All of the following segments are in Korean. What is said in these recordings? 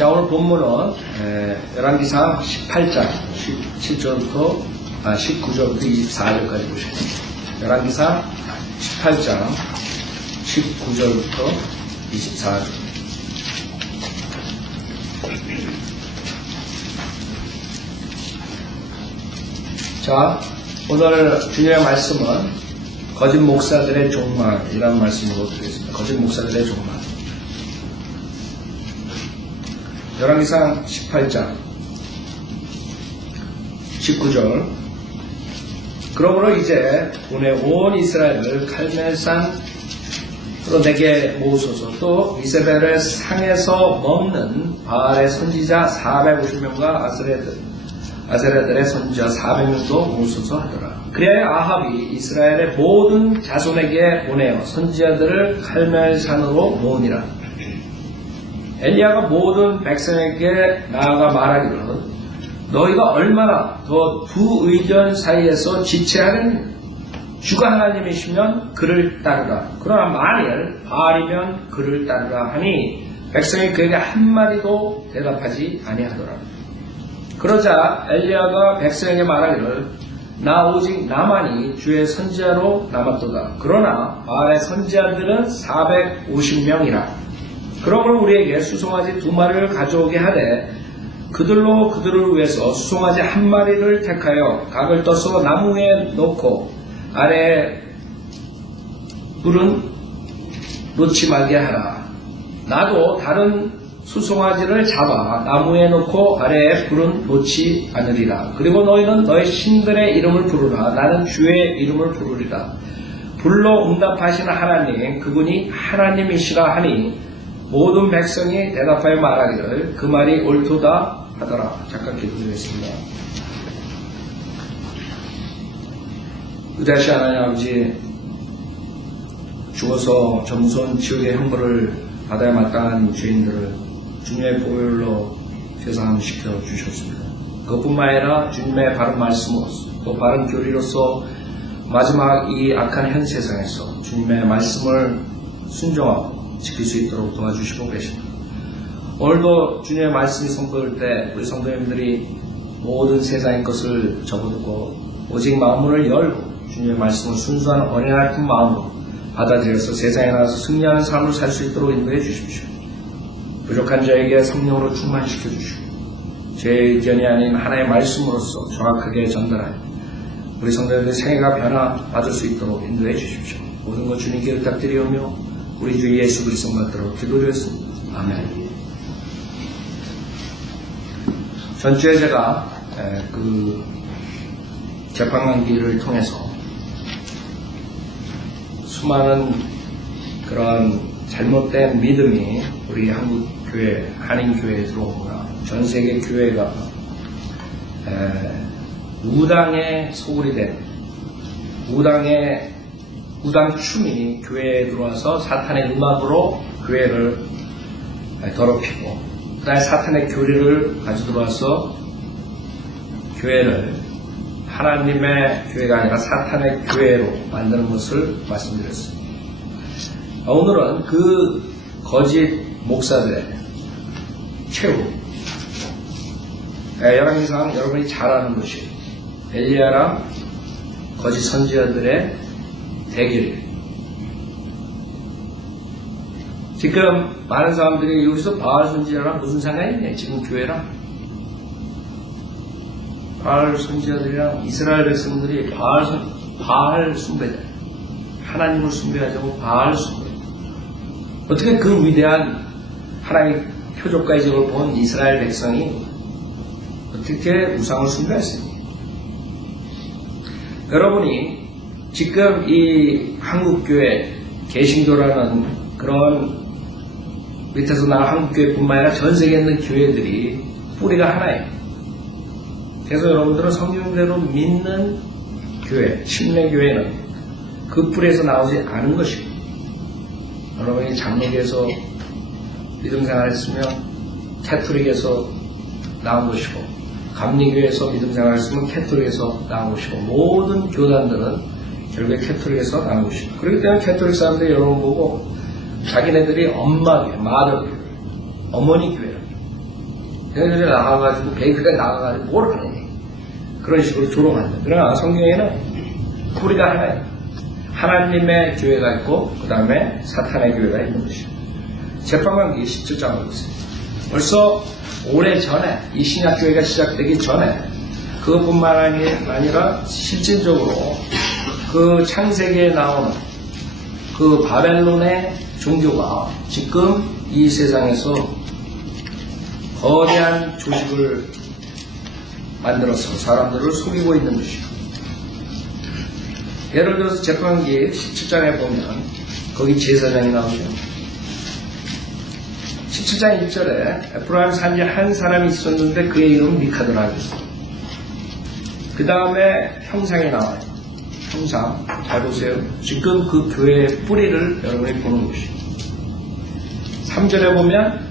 자, 오늘 본문은 열왕기상 18장 17절부터 19절부터 24절까지 보시면 됩니다. 열왕기상 18장 19절부터 24절. 자, 오늘 주님의 말씀은 거짓 목사들의 종말이라는 말씀으로 드리겠습니다. 거짓 목사들의 종말. 열왕기상 18장 19절. 그러므로 이제 본의 온 이스라엘을 갈멜산으로 내게 모으소서. 또 이세벨의 상에서 먹는 바알의 선지자 450명과 아세라들의 선지자 400명도 모으소서 하더라. 그래야 아합이 이스라엘의 모든 자손에게 보내어 선지자들을 갈멜산으로 모으니라. 엘리야가 모든 백성에게 나아가 말하기를 너희가 얼마나 더 두 의견 사이에서 지체하는 주가 하나님이시면 그를 따르라. 그러나 만일 바알이면 그를 따르라 하니 백성이 그에게 한마디도 대답하지 아니하더라. 그러자 엘리야가 백성에게 말하기를 나 오직 나만이 주의 선지자로 남았도다. 그러나 바알의 선지자들은 450명이라. 그러므로 우리에게 수송아지 2마리를 가져오게 하되 그들로 그들을 위해서 수송아지 1마리를 택하여 각을 떠서 나무에 놓고 아래에 불은 놓지 말게 하라. 나도 다른 수송아지를 잡아 나무에 놓고 아래에 불은 놓지 않으리라. 그리고 너희는 너희 신들의 이름을 부르라. 나는 주의 이름을 부르리라. 불로 응답하시는 하나님 그분이 하나님이시라 하니 모든 백성이 대답하여 말하기를 그 말이 옳도다 하더라. 잠깐 기도드리겠습니다. 의자시 하나님 아버지, 죽어서 점손 지옥의 형벌을 받아야 마땅한 죄인들을 주님의 보혈로 제사함시켜 주셨습니다. 그것뿐만 아니라 주님의 바른 말씀으로서 또 바른 교리로서 마지막 이 악한 현 세상에서 주님의 말씀을 순종하고 지킬 수 있도록 도와주시고 계십니다. 오늘도 주님의 말씀이 선포될 때 우리 성도님들이 모든 세상의 것을 접어두고 오직 마음문을 열고 주님의 말씀을 순수한 어린아이 같은 마음으로 받아들여서 세상에 나가서 승리하는 삶을 살 수 있도록 인도해 주십시오. 부족한 저에게 성령으로 충만시켜 주시고 제 의견이 아닌 하나의 말씀으로서 정확하게 전달하여 우리 성도님들의 생애가 변화받을 수 있도록 인도해 주십시오. 모든 것 주님께 부탁드리오며 우리 주 예수 그리스도 받도록 기도드렸습니다. 아멘. 전주에 제가 그 재판관기를 통해서 수많은 그런 잘못된 믿음이 우리 한국교회, 한인교회에 들어오거나 전 세계 교회가 우당의 소굴이 된 우당춤이 교회에 들어와서 사탄의 음악으로 교회를 더럽히고 그 다음에 사탄의 교리를 가지고 들어와서 교회를 하나님의 교회가 아니라 사탄의 교회로 만드는 것을 말씀드렸습니다. 오늘은 그 거짓 목사들의 최후 열왕기상 여러분이 잘 아는 것이 엘리야랑 거짓 선지자들의 대결이에요. 지금 많은 사람들이 여기서 바알 선지자랑 무슨 상관이 있냐? 지금 교회랑 바알 선지자들이랑 이스라엘 백성들이 바알 숭배자, 하나님을 숭배하자고 바알 숭배. 어떻게 그 위대한 하나님의 표적과 이적을 본 이스라엘 백성이 어떻게 우상을 숭배할 수 있냐? 여러분이 지금 이 한국교회 개신교라는 그런 밑에서 나온 한국교회뿐만 아니라 전 세계에 있는 교회들이 뿌리가 하나예요. 그래서 여러분들은 성경대로 믿는 교회, 침례교회는 그 뿌리에서 나오지 않은 것이고 여러분이 장로교에서 믿음생활했으면 캐토릭에서 나온 것이고 감리교에서 믿음생활했으면 캐토릭에서 나온 것이고 모든 교단들은 결국에 캐토릭에서 나온 것입니다. 그렇기 때문에 캐토릭 사람들이 여러분 보고 자기네들이 엄마 교회, 마더 교회, 어머니 교회라 베이글에 나가가지고 베이글에 나가가지고 뭘 하느냐 그런 식으로 조롱한다. 그러나 성경에는 뿌리가 하나예요. 하나님의 교회가 있고 그 다음에 사탄의 교회가 있는 것이에요. 재판관기 17장을 보세요. 벌써 오래전에 이 신약교회가 시작되기 전에 그것뿐만 아니라 실질적으로 그 창세기에 나오는 그 바벨론의 종교가 지금 이 세상에서 거대한 조직을 만들어서 사람들을 속이고 있는 것이죠. 예를 들어서 재판기 17장에 보면 거기 제사장이 나오죠. 17장 1절에 에프라임 산지에 한 사람이 있었는데 그의 이름은 미카더라. 그 다음에 형상이 나와요. 형상 잘 보세요. 지금 그 교회의 뿌리를 여러분이 보는 것이에요. 3절에 보면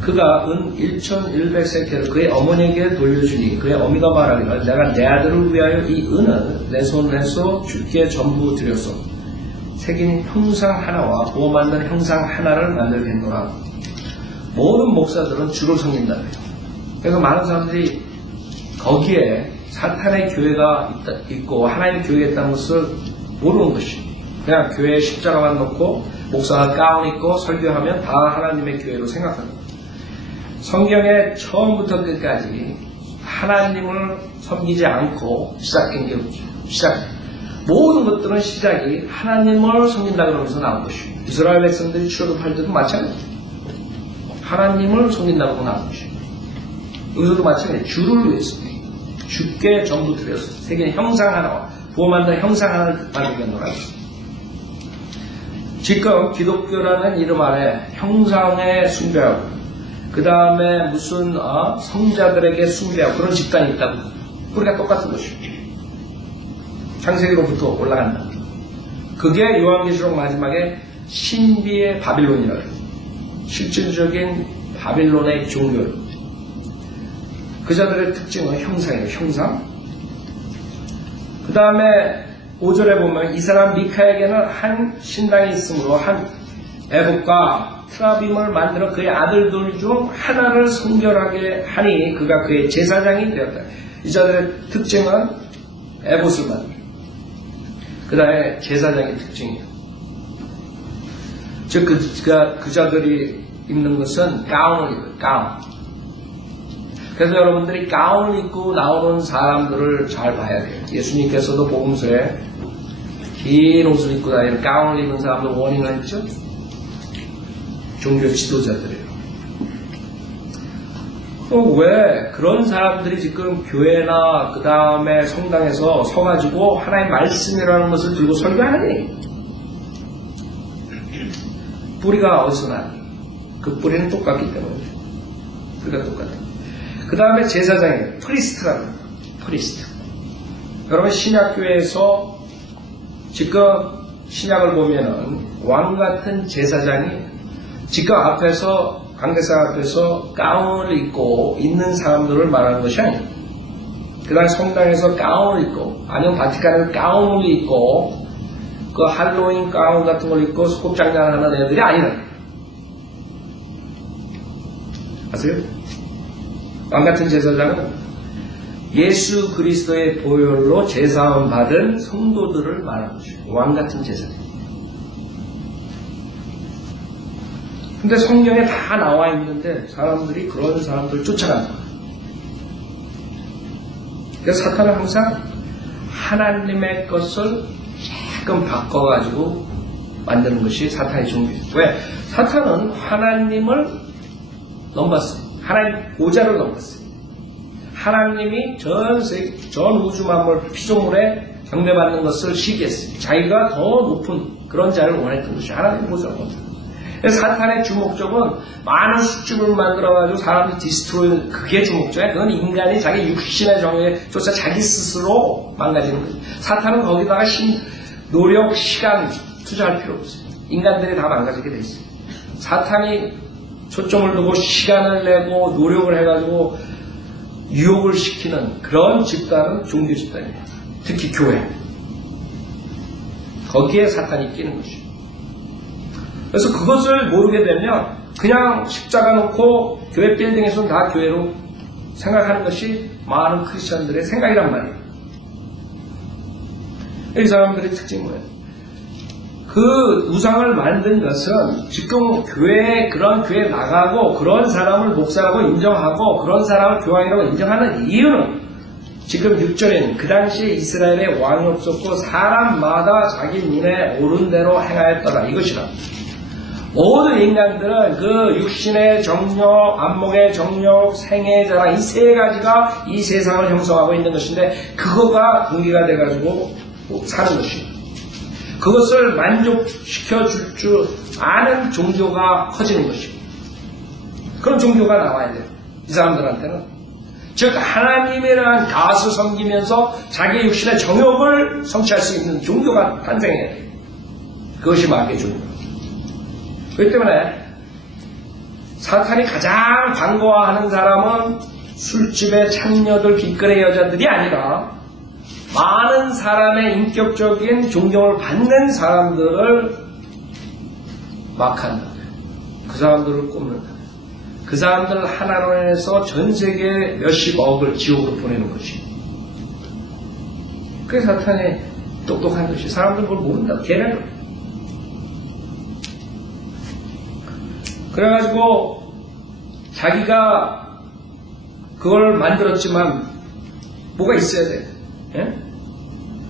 그가 은 1100세켈을 그의 어머니에게 돌려주니 그의 어미가 말하기를 내가 내 아들을 위하여 이 은을 내 손에서 주께 전부 드렸소. 새긴 형상 하나와 부어 만든 형상 하나를 만들겠노라. 모든 목사들은 주를 섬긴다고요. 그래서 많은 사람들이 거기에 사탄의 교회가 있고 하나님의 교회가 있다는 것을 모르는 것이에요. 그냥 교회에 십자가만 놓고 목사가 가운 입고 설교하면 다 하나님의 교회로 생각합니다. 성경에 처음부터 끝까지 하나님을 섬기지 않고 시작된 게 없죠. 모든 것들은 시작이 하나님을 섬긴다 그러면서 나온 것이에요. 이스라엘 백성들이 출애굽할 때도 마찬가지예요. 하나님을 섬긴다고 나온 것이에요. 여기서도 마찬가지예요. 주를 위해서 주께 전부 드렸어요. 세계의 형상 하나와 부어 만든 형상 하나를 만들겠노라. 지금 기독교라는 이름 아래 형상에 숭배하고 그 다음에 무슨 성자들에게 숭배하고 그런 집단이 있다고. 우리가 똑같은 것이죠. 창세기로부터 올라간다. 그게 요한계시록 마지막에 신비의 바빌론이라고 해요. 실질적인 바빌론의 종교. 그 자들의 특징은 형상이에요. 형상. 그 다음에 5절에 보면 이 사람 미카에게는 한 신당이 있으므로 한 에봇과 트라빔을 만들어 그의 아들들 중 하나를 성결하게 하니 그가 그의 제사장이 되었다. 이 자들의 특징은 에봇을 만들어. 그 다음에 제사장의 특징이에요. 즉 그 자들이 입는 것은 가운을 입어요. 가운. 그래서 여러분들이 가운을 입고 나오는 사람들을 잘 봐야 돼요. 예수님께서도 복음서에 긴 옷을 입고 다니는 가운을 입은 사람들 워닝을 했죠. 종교 지도자들이에요. 왜 그런 사람들이 지금 교회나 그 다음에 성당에서 서가지고 하나님의 말씀이라는 것을 들고 설교하니? 뿌리가 어디서 나니? 그 뿌리는 똑같기 때문에. 뿌리가 똑같아. 그 다음에 제사장이에요. 프리스트라는 거예요. 프리스트. 여러분 신약교회에서 지금 신약을 보면은 왕 같은 제사장이 지금 앞에서 관계사 앞에서 가운을 입고 있는 사람들을 말하는 것이 아니에요. 그 다음에 성당에서 가운을 입고 아니면 바티칸에서 가운을 입고 그 할로윈 가운 같은 걸 입고 소꿉장난하는 애들이 아니라 아세요? 왕 같은 제사장은 예수 그리스도의 보혈로 제사함 받은 성도들을 말하는 것이에요. 왕 같은 제사장. 근데 성경에 다 나와 있는데 사람들이 그런 사람들을 쫓아간다. 그래서 사탄은 항상 하나님의 것을 조금 바꿔가지고 만드는 것이 사탄의 종교예요. 왜? 사탄은 하나님을 넘봤어요. 하나님 보좌를 넘봤어요. 하나님이 전 우주 만물 피조물에 경배받는 것을 시기했어요. 자기가 더 높은 그런 자를 원했던 것이 하나님 보좌를 원했어요. 그래서 사탄의 주목적은 많은 수집을 만들어가지고 사람들 디스트로이 그게 주목적이야. 그건 인간이 자기 육신의 정에 쫓아 자기 스스로 망가지는 거죠. 사탄은 거기다가 노력, 시간 투자할 필요 없어요. 인간들이 다 망가지게 돼 있어요. 사탄이 초점을 두고 시간을 내고 노력을 해가지고 유혹을 시키는 그런 집단은 종교 집단이에요. 특히 교회. 거기에 사탄이 끼는 것이죠. 그래서 그것을 모르게 되면 그냥 십자가 놓고 교회 빌딩에서는 다 교회로 생각하는 것이 많은 크리스천들의 생각이란 말이에요. 이 사람들의 특징이 뭐예요? 그 우상을 만든 것은 지금 그런 교회에 나가고 그런 사람을 목사라고 인정하고 그런 사람을 교황이라고 인정하는 이유는 지금 6절에는 그 당시에 이스라엘에 왕이 없었고 사람마다 자기 눈에 오른 대로 행하였더라 이것이라. 모든 인간들은 그 육신의 정욕, 안목의 정욕, 생애의 자랑 이 세 가지가 이 세상을 형성하고 있는 것인데 그거가 동기가 돼가지고 사는 것이에요. 그것을 만족시켜 줄 줄 아는 종교가 커지는 것이고 그런 종교가 나와야 돼요. 이 사람들한테는. 즉 하나님이라는 갓을 섬기면서 자기의 육신의 정욕을 성취할 수 있는 종교가 탄생해야 돼요. 그것이 마귀의 종교. 그렇기 때문에 사탄이 가장 반가워하는 사람은 술집의 창녀들, 길거리 여자들이 아니라 많은 사람의 인격적인 존경을 받는 사람들을 막한다. 그 사람들을 꼽는다. 그 사람들을 하나로 인해서 전 세계 몇십억을 지옥으로 보내는 것이. 그게 사탄의 똑똑한 것이. 사람들 그걸 모른다. 걔네들. 그래가지고 자기가 그걸 만들었지만 뭐가 있어야 돼. 예?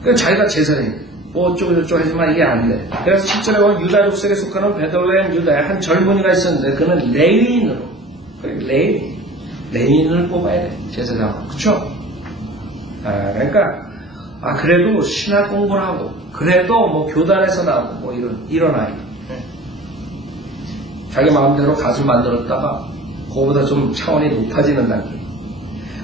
그 자기가 제사장이에요. 뭐 어쩌고저쩌고 하지만 이게 안 돼. 그래서 7절에 보면 유다 족속에 속하는 베들레헴 유다에 한 젊은이가 있었는데 그는 레위인으로 레위인을 뽑아야 돼. 제사장으로. 그쵸? 그러니까 그래도 신학 공부를 하고 그래도 뭐 교단에서 나오고 뭐 이런 아이. 자기 마음대로 갓을 만들었다가 그거보다 좀 차원이 높아지는 단계.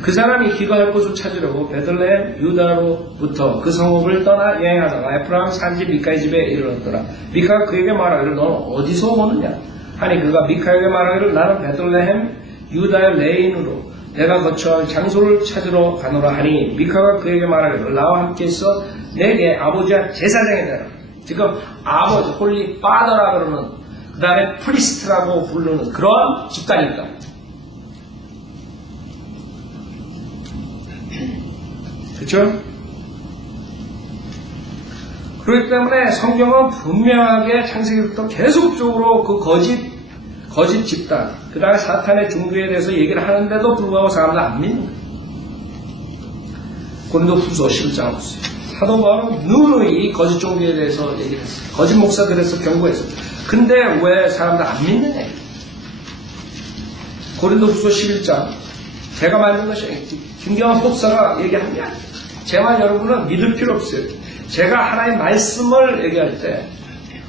그 사람이 기거할 곳을 찾으려고 베들레헴 유다로부터 그 성읍을 떠나 여행하다가 에프라임 산지 미카의 집에 이르렀더라. 미카가 그에게 말하기를 너는 어디서 오느냐 하니 그가 미카에게 말하기를 나는 베들레헴 유다의 레인으로 내가 거처할 장소를 찾으러 가노라 하니 미카가 그에게 말하기를 나와 함께 있어 내게 아버지와 제사장이 되라. 지금 아버지 홀리 파더라 그러는 그 다음에 프리스트라고 부르는 그런 집단이다. 그렇죠? 그렇기 때문에 성경은 분명하게 창세기부터 계속적으로 그 거짓 집단, 그 다음에 사탄의 종교에 대해서 얘기를 하는데도 불구하고 사람들 안 믿는 거예요. 고린도후서 11장 보세요. 사도 바울은 누누이 거짓 종교에 대해서 얘기를 했어요. 거짓 목사들에서 경고했어요. 근데 왜 사람들 안 믿느냐? 고린도후서 11장 제가 만든 것이 김경환 목사가 얘기합니다. 제 말 여러분은 믿을 필요 없어요. 제가 하나님의 말씀을 얘기할 때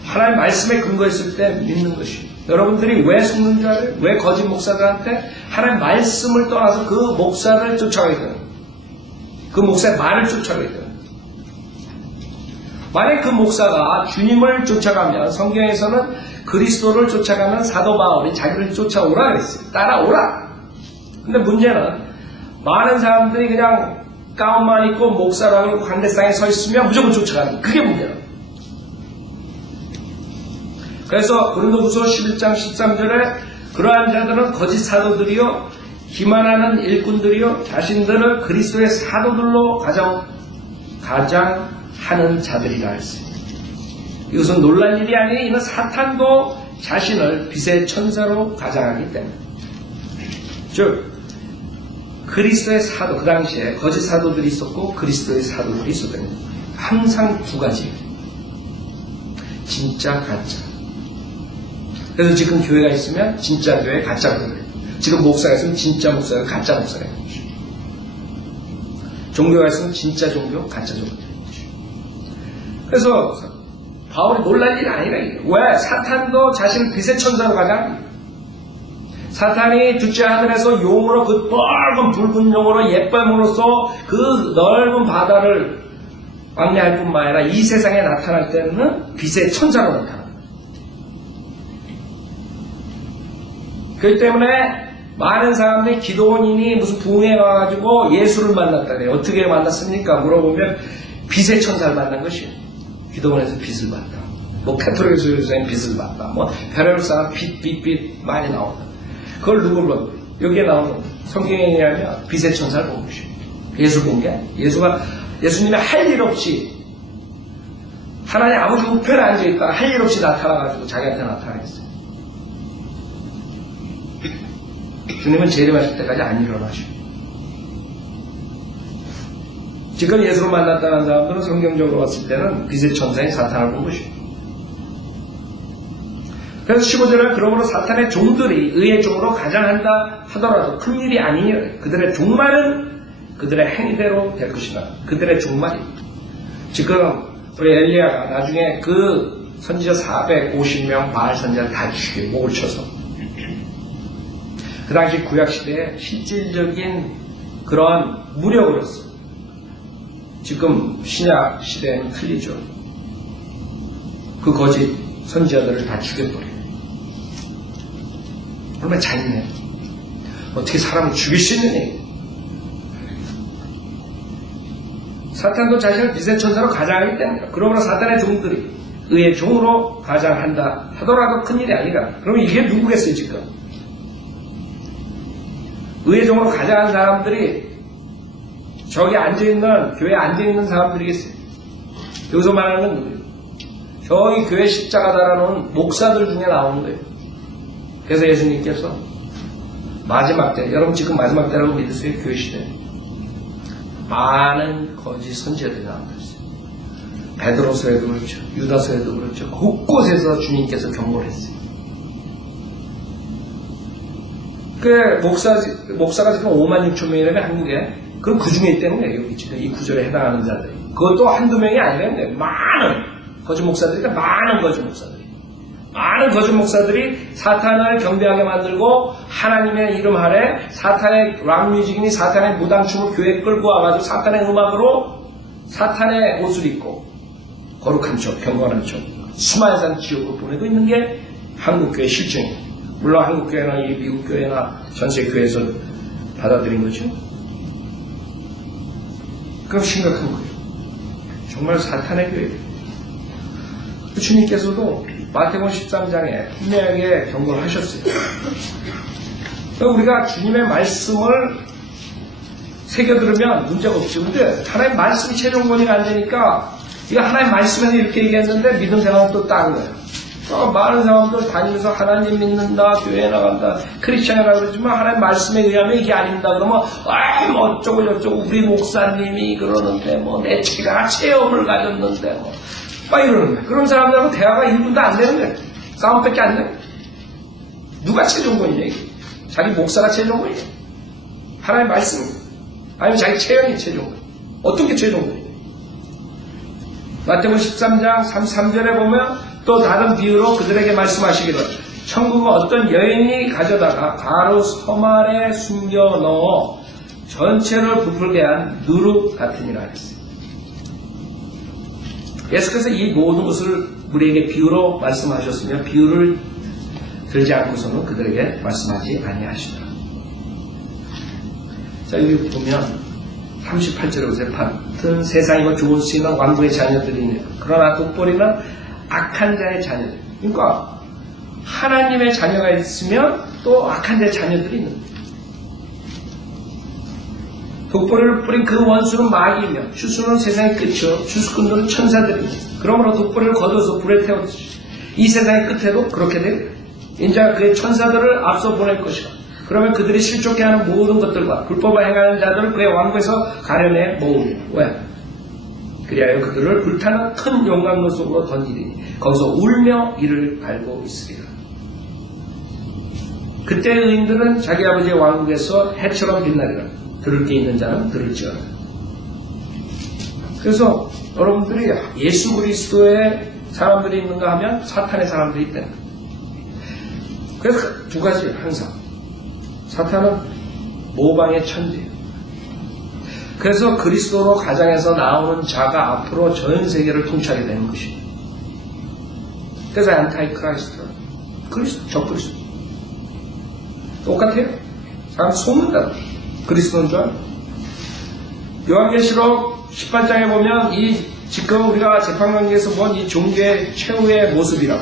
하나님의 말씀에 근거했을 때 믿는 것이. 여러분들이 왜 속는 줄 알아요? 왜 거짓 목사들한테 하나님의 말씀을 떠나서 그 목사를 쫓아가게 되는 그 목사의 말을 쫓아가게 되는 만약 그 목사가 주님을 쫓아가면 성경에서는 그리스도를 쫓아가면 사도 바울이 자기를 쫓아오라 그랬어요. 따라오라. 근데 문제는 많은 사람들이 그냥 가운만 입고 목사라고 관대상에 서 있으면 무조건 쫓아가는 그게 문제야. 그래서 고린도후서 11장 13절에 그러한 자들은 거짓 사도들이요 기만하는 일꾼들이요 자신들을 그리스도의 사도들로 가장하는 자들이라 했어요. 이것은 놀란 일이 아니에요. 이는 사탄도 자신을 빛의 천사로 가장하기 때문에. 즉 그리스도의 사도, 그 당시에 거짓 사도들이 있었고 그리스도의 사도들이 있었거든요. 항상 두 가지. 진짜, 가짜. 그래서 지금 교회가 있으면 진짜 교회, 가짜 교회. 지금 목사가 있으면 진짜 목사가 가짜 목사가 있는 것이죠. 종교가 있으면 진짜 종교, 가짜 종교. 그래서 바울이 놀랄 일이 아니라 이게. 왜? 사탄도 자신을 빛의 천사로 가장 사탄이 둘째 하늘에서 용으로 그 뻘건 붉은 용으로 옛뱀으로써 그 넓은 바다를 왕래할 뿐만 아니라 이 세상에 나타날 때는 빛의 천사로 나타납니다. 그렇기 때문에 많은 사람들이 기도원인이 무슨 부흥에 와가지고 예수를 만났다 그래요. 어떻게 만났습니까? 물어보면 빛의 천사를 만난 것이에요. 기도원에서 빛을 봤다. 뭐 카톨릭에서 빛을 봤다. 뭐 별의별 사람 빛 많이 나옵니다. 그걸 누굴 본? 여기에 나오는 성경에 의하면 빛의 천사를 본 것이에요. 예수 본 게 예수님이 할 일 없이 하나님 아버지 우편에 앉아있다가 할 일 없이 나타나가지고 자기한테 나타나겠어요. 주님은 재림하실 때까지 안 일어나시고 지금 예수를 만났다는 사람들은 성경적으로 봤을 때는 빛의 천사인 사탄을 본 것이에요. 그래서 15절은 그러므로 사탄의 종들이 의의 종으로 가장한다 하더라도 큰일이 아니니 그들의 종말은 그들의 행위대로 될 것이다. 그들의 종말이. 지금 우리 엘리야가 나중에 그 선지자 450명 바알 선지자를 다 죽여 목을 쳐서 그 당시 구약시대에 실질적인 그런 무력으로서 지금 신약 시대에는 틀리죠. 그 거짓 선지자들을 다 죽여버려요. 얼마나 잔인해요. 어떻게 사람을 죽일 수 있느냐. 사탄도 자신을 빛의 천사로 가장하기 때문에 그러므로 사탄의 종들이 의의 종으로 가장한다 하더라도 큰일이 아니라 그러면 이게 누구겠어요 지금? 의의 종으로 가장한 사람들이 저기 앉아있는 교회에 앉아있는 사람들이겠어요. 여기서 말하는 건 누구예요? 저기 교회 십자가 달아놓은 목사들 중에 나오는 거예요. 그래서 예수님께서 마지막 때, 여러분 지금 마지막 때라고 믿으세요? 교회 시대 많은 거짓 선지자들이 나온다 했어요. 베드로서에도 그렇죠. 유다서에도 그렇죠. 곳곳에서 주님께서 경고를 했어요. 목사가 지금 5만 6천 명이라면 한국에 그럼 그 중에 있다는 거예요. 여기 지금 이 구절에 해당하는 자들이. 그것도 한두 명이 아니라는 거예요. 많은 거짓 목사들이니까 많은 거짓 목사들이. 많은 거짓 목사들이 사탄을 경배하게 만들고 하나님의 이름 아래 사탄의 락뮤직이니 사탄의 무당춤을 교회에 끌고 와가지고 사탄의 음악으로 사탄의 옷을 입고 거룩한 척, 경건한 척, 수만산 지옥으로 보내고 있는 게 한국교회 실정이에요. 물론 한국교회나 이 미국교회나 전세교회에서 받아들인 거죠. 그럼 심각한 거예요. 정말 사탄의 교회예요. 주님께서도 마태복음 13장에 분명하게 경고를 하셨어요. 우리가 주님의 말씀을 새겨들으면 문제가 없죠. 근데 하나님 말씀이 최종 권위가 안 되니까 이거 하나님 말씀에서 이렇게 얘기했는데 믿음 생활은 또 다른 거예요. 많은 사람들 다니면서 하나님 믿는다, 교회 나간다, 크리스천이라고 그러지만 하나님 말씀에 의하면 이게 아닙니다. 그러면 뭐 어쩌고 저쩌고 우리 목사님이 그러는데 뭐 내 제가 체험을 가졌는데 막 이러는 거예요. 그런 사람들하고 대화가 1분도 안 되는 거예요. 싸움밖에 안 돼요. 누가 최종권이냐 이게. 자기 목사가 최종권이냐. 하나님 말씀 아니면 자기 체형이 최종권. 어떤 게 최종권이냐. 마태복음 13장 33절에 보면 또 다른 비유로 그들에게 말씀하시기를 천국은 어떤 여인이 가져다가 가로 섬 아래 숨겨 넣어 전체를 부풀게 한 누룩 같으니라 했어요. 예수께서 이 모든 것을 우리에게 비유로 말씀하셨으며 비유를 들지 않고서는 그들에게 말씀하지 아니하시더라. 자, 여기 보면 38절에 보세요. 같은 세상이고 좋은 씨는 왕국의 자녀들이니 그러나 돋보리는 악한 자의 자녀들. 그러니까 하나님의 자녀가 있으면 또 악한 자의 자녀들이 있는 거예요. 돋보리를 뿌린 그 원수는 마귀이며 추수는 세상의 끝이요 추수꾼들은 천사들입니다. 그러므로 돋보리를 거둬서 불에 태웠듯이 이 세상의 끝에도 그렇게 되고 인자가 그의 천사들을 앞서 보낼 것이라. 그러면 그들이 실족해 하는 모든 것들과 불법을 행하는 자들을 그의 왕국에서 가려내 모으리라. 왜? 그리하여 그들을 불타는 큰 용광로 속으로 던지리니 거기서 울며 이를 갈고 있으리라. 그때 의인들은 자기 아버지의 왕국에서 해처럼 빛나리라. 들을 게 있는 자는 들을지어다. 그래서 여러분들이 예수 그리스도의 사람들이 있는가 하면 사탄의 사람들이 있다는 거예요. 그래서 두 가지 항상 사탄은 모방의 천재예요. 그래서 그리스도로 가장해서 나오는 자가 앞으로 전 세계를 통치하게 되는 것이에요. 그래서 안타이 크라이스트, 그리스도, 적그리스도. 똑같아요. 사람 속는다. 그리스도인 줄 알아요. 요한계시록 18장에 보면 이 지금 우리가 재판관계에서 본 이 종교의 최후의 모습이라고.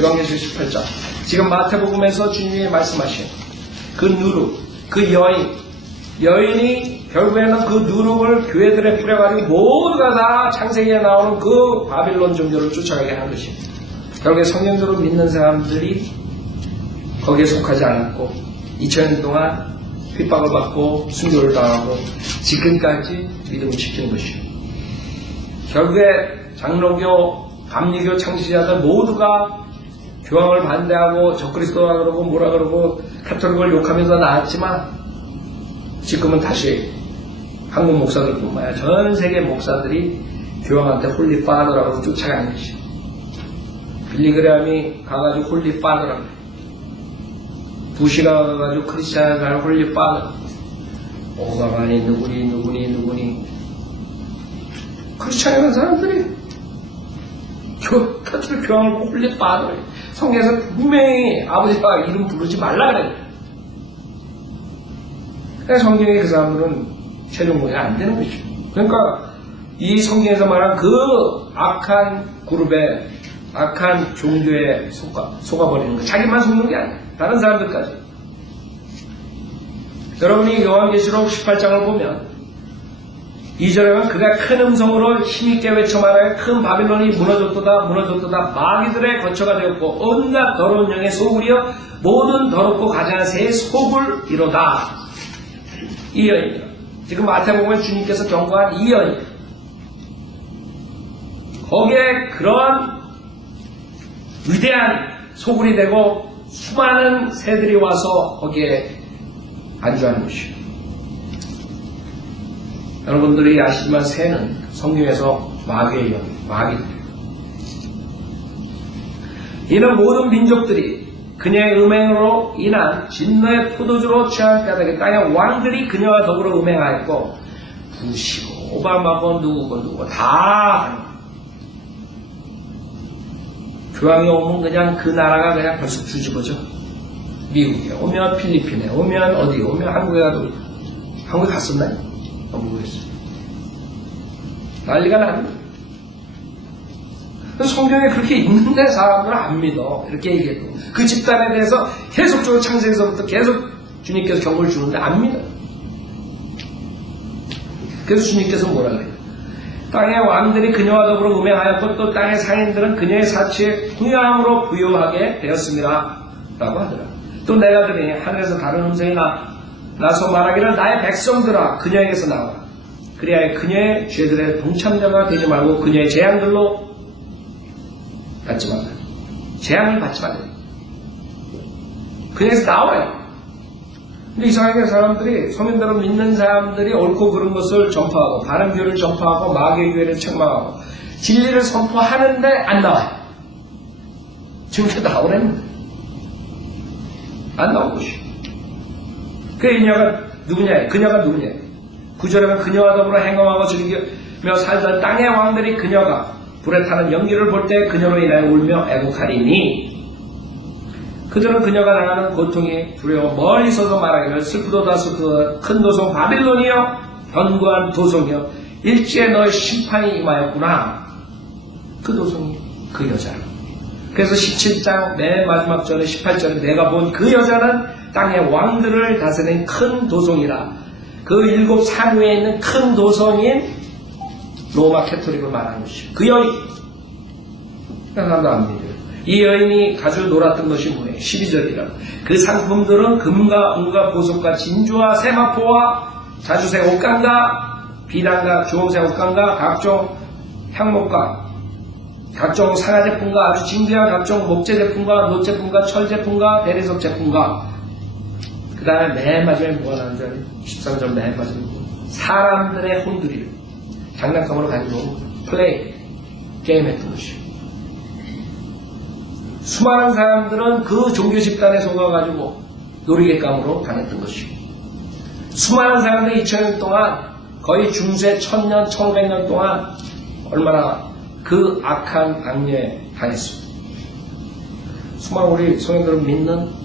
요한계시록 18장. 지금 마태복음에서 주님이 말씀하신 그 누룩, 그 여인이 결국에는 그 누룩을 교회들에 뿌려가지고 모두가 다 창세기에 나오는 그 바빌론 종교를 쫓아가게 하는 것입니다. 결국에 성경적으로 믿는 사람들이 거기에 속하지 않았고 2000년 동안 핍박을 받고 순교를 당하고 지금까지 믿음을 지키는 것이에요. 결국에 장로교, 감리교 창시자들 모두가 교황을 반대하고 적그리스도라 그러고 뭐라 그러고 카톨릭을 욕하면서 나왔지만 지금은 다시 한국 목사들뿐만 아니라 전 세계 목사들이 교황한테 홀리 파더라고 쫓아가는 것이에요. 빌리그램이 가가지고 홀리 파더라고, 부시가 가가지고 크리스찬을 가는 홀리 파더, 오바마니 누구니 크리스찬이라는 사람들이 카톨릭 교황을 꼭 홀리 파더래. 성경에서 분명히 아버지가 이름 부르지 말라 그래. 그러니까 성경에 그 사람들은 최종 공개가 안 되는 것이죠. 그러니까 이 성경에서 말한 그 악한 그룹에, 악한 종교에 속아버리는 거. 자기만 속는 게 아니야. 다른 사람들까지. 여러분이 요한계시록 18장을 보면 2절에는 그가 큰 음성으로 힘있게 외쳐 말하여 큰 바빌론이 무너졌도다 마귀들의 거처가 되었고 온갖 더러운 영의 소굴이여 모든 더럽고 가증한 새의 속을 이로다. 이 여인이요. 지금 마태복음에 주님께서 경고한 이 여인. 거기에 그런 위대한 소굴이 되고 수많은 새들이 와서 거기에 안주하는 것이요. 여러분들이 아시지만 새는 성경에서 마귀의 영, 마귀들. 이는 모든 민족들이 그녀의 음행으로 인한 진노의 포도주로 취할 까닭에 땅의 왕들이 그녀와 더불어 음행하였고 부시고 오바마고 누구고 다 하는 거예요. 교황이 오면 그냥 그 나라가 그냥 벌써 뒤집어져. 미국에 오면 필리핀에 오면 어디 오면 한국에 가도 한국에 갔었나요? 모르겠어요. 난리가 나는 거예요. 성경에 그렇게 있는데 사람들은 안 믿어. 이렇게 얘기해도 그 집단에 대해서 계속적으로 창세기서부터 계속 주님께서 경고를 주는데 안 믿어요. 그래서 주님께서 뭐라 그래요? 땅의 왕들이 그녀와 더불어 음행하였고 또 땅의 상인들은 그녀의 사치에 후회함으로 부유하게 되었습니다. 라고 하더라. 또 내가 들으니 하늘에서 다른 음성이 나서 말하기를 나의 백성들아 그녀에게서 나와. 그리하여 그녀의 죄들의 동참자가 되지 말고 그녀의 재앙들로 받지 말라. 재앙을 받지 말라. 그녀에서 나와요. 근데 이상하게 사람들이 성인대로 믿는 사람들이 옳고 그른 것을 전파하고 바른 교회를 전파하고 마귀의 교회를 책망하고 진리를 선포하는데 안 나와요. 지금 이렇게 나오라는 안 나온 것이에요. 그 그녀가 누구냐? 9절에는 그녀와 더불어 행함하고 즐기며 살던 땅의 왕들이 그녀가 불에 타는 연기를 볼 때 그녀로 인하여 울며 애곡하리니 그들은 그녀가 당하는 고통이 두려워 멀리 서서 말하기를 슬프도다 슬프도다 큰 도성 바빌론이여 견고한 도성이여 일찍이 너의 심판이 임하였구나. 그 도성이 그 여자라. 그래서 17장 맨 마지막 절에 18절에 내가 본 그 여자는 땅의 왕들을 다스리는 큰 도성이라. 그 7 산 위에 있는 큰 도성인 로마 캐토릭을 말하는 것이요. 그 여인. 사람도 안 믿어요. 이 여인이 가지고 놀았던 것이 뭐예요? 12절이라. 그 상품들은 금과 은과 보석과 진주와 세마포와 자주색 옷감과 비단과 주홍색 옷감과 각종 향목과 각종 상하 제품과 아주 진귀한 각종 목재 제품과 노 제품과 철 제품과 대리석 제품과 그 다음에 맨 마지막에 뭐가 나오는 줄 알아요? 13절 맨 마지막에 사람들의 혼들이를 장난감으로 가지고 플레이 게임했던 것이요. 수많은 사람들은 그 종교 집단에 속아가지고 놀이객감으로 당했던 것이요. 수많은 사람들이 2000년 동안 거의 중세 1000년, 1500년 동안 얼마나 그 악한 악녀에 당했습니다. 수많은 우리 성인들을 믿는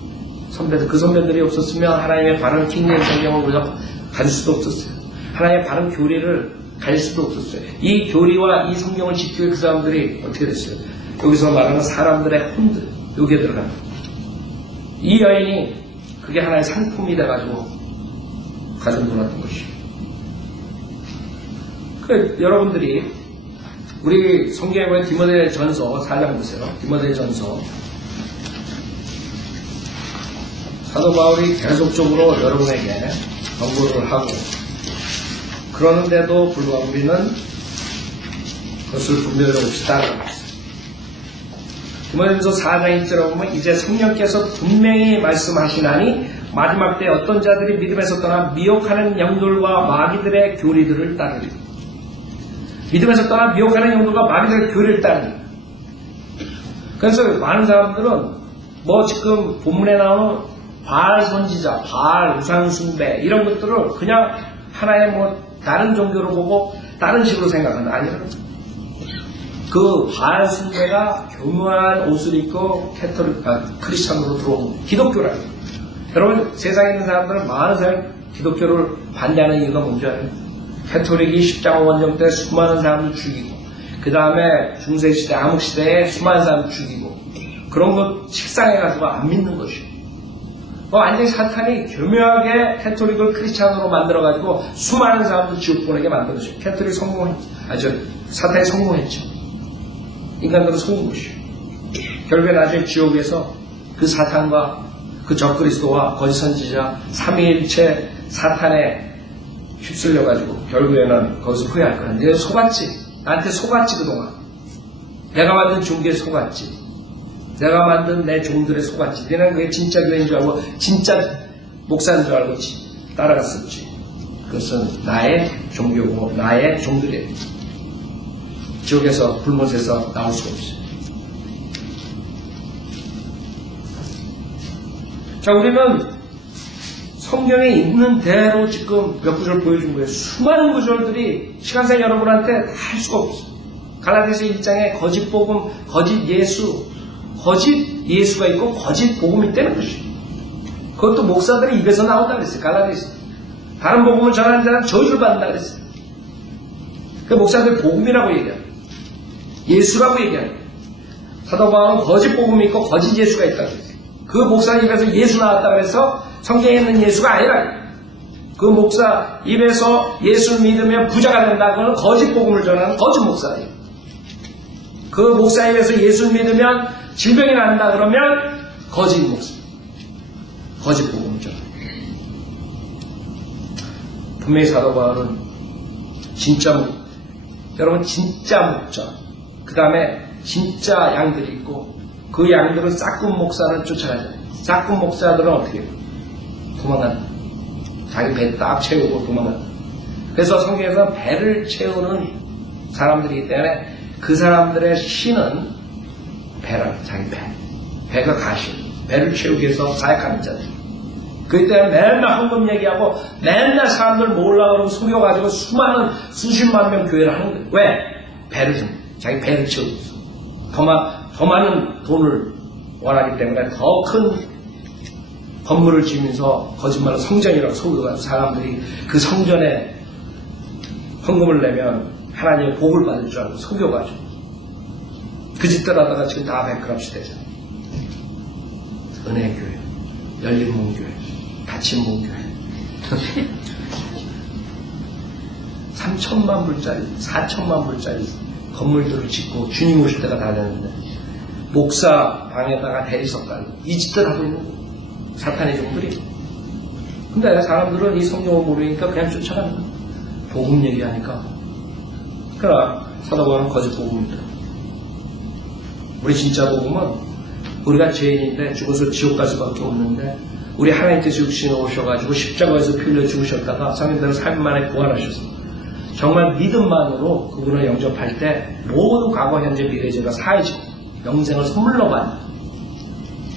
선배들, 그 선배들이 없었으면 하나님의 바른 킹리의 성경을 우리가 가질 수도 없었어요. 하나님의 바른 교리를 가질 수도 없었어요. 이 교리와 이 성경을 지키고 그 사람들이 어떻게 됐어요? 여기서 말하는 사람들의 혼들, 여기에 들어가는 거예요. 이 여인이 그게 하나의 상품이 돼가지고 가지고 놀았던 것이에요. 여러분들이 우리 성경에 보면 디모데전서 4장 보세요. 디모데전서. 사도 바울이 계속적으로 여러분에게 경고를 하고 그러는데도 불구하고 우리는 그것을 분별력 없이 따라가고 있어요. 디모데전서 4장 1절에 보면 이제 성령께서 분명히 말씀하시나니 마지막 때 어떤 자들이 믿음에서 떠나 미혹하는 영들과 마귀들의 교리들을 따르리. 믿음에서 떠나 미혹하는 영들과 마귀들의 교리를 따르리. 그래서 많은 사람들은 지금 본문에 나오는 바알 선지자, 바알 우상숭배 이런 것들을 그냥 하나의 다른 종교로 보고 다른 식으로 생각한다. 아니요. 그 바알 숭배가 교묘한 옷을 입고 크리스천으로 들어온 기독교라는 거예요. 여러분 세상에 있는 사람들은 많은 사람이 기독교를 반대하는 이유가 뭔지 알아요? 캐톨릭이 십자가 원정 때 수많은 사람을 죽이고 그 다음에 중세시대 암흑시대에 수많은 사람을 죽이고 그런 것 식상해가지고 안 믿는 것이에요. 완전히 사탄이 교묘하게 캐톨릭을 크리스찬으로 만들어가지고 수많은 사람들 지옥 보내게 만들었죠. 캐톨릭 사탄이 성공했죠. 인간들은 속은 것이에요. 결국에 나중에 지옥에서 그 사탄과 그 적그리스도와 거짓 선지자 삼위일체 사탄에 휩쓸려가지고 결국에는 거기서 후회할 거야. 내가 속았지. 나한테 속았지 그동안. 내가 만든 종교에 속았지. 내가 만든 내 종들에 속았지. 내가 그게 진짜 교회인 줄 알고 진짜 목사인 줄 알고 따라갔었지. 그것은 나의 종교고 나의 종들이에요. 지옥에서 불못에서 나올 수가 없어요. 자, 우리는 성경에 있는 대로 지금 몇 구절 보여준 거예요. 수많은 구절들이 시간상 여러분한테 다 할 수가 없어요. 갈라디아서 1장에 거짓 복음, 거짓 예수가 있고 거짓 복음이 있다는 것이에요. 그것도 목사들의 입에서 나온다 그랬어요. 갈라디아서. 다른 복음을 전하는 자는 저주를 받는다 그랬어요. 그 목사들이 복음이라고 얘기해요. 예수라고 얘기해요. 사도 바울은 거짓 복음이 있고 거짓 예수가 있다고 그랬어요. 그 목사 입에서 예수 나왔다고 해서 성경에 있는 예수가 아니라 그 목사 입에서 예수를 믿으면 부자가 된다. 그건 거짓 복음을 전하는 거짓 목사예요. 그 목사 입에서 예수를 믿으면 질병이 난다 그러면 거짓 목사. 거짓 복음을 전하는. 분명히 사도 바울은 여러분 진짜 목자. 그 다음에 진짜 양들이 있고 그 양들은 싹군 목사를 쫓아가잖아요. 싹군 목사들은 어떻게 해요? 도망간다. 자기 배 딱 채우고 도망간다. 그래서 성경에서 배를 채우는 사람들이기 때문에 그 사람들의 신은 배라, 자기 배. 배가 가시. 배를 채우기 위해서 사역하는 자들. 그렇기 때문에 맨날 헌금 얘기하고 맨날 사람들 모으려고 그러고 속여가지고 수십만 명 교회를 하는 거예요. 왜? 자기 배를 채우고 있어. 더 많은 돈을 원하기 때문에 더 큰 건물을 지으면서 거짓말로 성전이라고 속여가지고 사람들이 그 성전에 헌금을 내면 하나님의 복을 받을 줄 알고 속여가지고 그 짓들 하다가 지금 다 백그랍시 되잖아요. 은혜교회, 열린문교회, 다친문교회 3천만 불짜리, 4천만 불짜리 건물들을 짓고 주님 오실 때가 다 되는데 목사 방에다가 대리석 깔고 이 짓들 하고 있는 거예요. 사탄의 종들이. 근데 사람들은 이 성경을 모르니까 그냥 쫓아가는 거예요. 복음 얘기하니까. 그러나 사도 바울은 거짓 복음입니다. 우리 진짜 복음은 우리가 죄인인데 죽어서 지옥 갈 수밖에 없는데 우리 하나님께서 육신에 오셔가지고 십자가에서 피 흘려 죽으셨다가 3일대로 3일 만에 부활하셔서 정말 믿음만으로 그분을 영접할 때 모두 과거, 현재, 미래 죄가 사해지고 영생을 선물로 받는.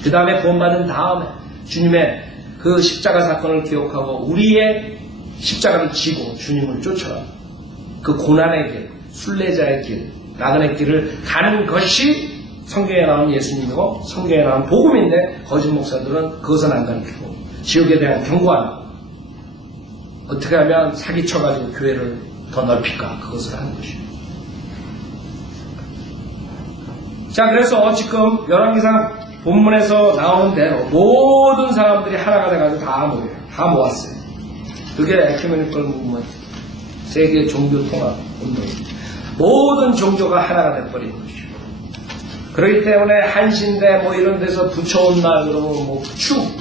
그 다음에 구원받은 다음에 주님의 그 십자가 사건을 기억하고 우리의 십자가를 지고 주님을 쫓아가는 그 고난의 길, 순례자의 길, 나그네 길을 가는 것이 성경에 나온 예수님이고 성경에 나온 복음인데 거짓 목사들은 그것은 안 가르치고 지옥에 대한 경고하는 어떻게 하면 사기쳐가지고 교회를 더 넓힐까 그것을 하는 것이에요. 자, 그래서 지금 열왕기상 본문에서 나오는 대로 모든 사람들이 하나가 돼가지고 다 모여요. 다 모았어요. 그게 에큐메니컬 무브먼트, 세계 종교 통합 운동입니다. 모든 종교가 하나가 돼버린 것이죠. 그렇기 때문에 한신대 뭐 이런 데서 부처온 날 그러면 뭐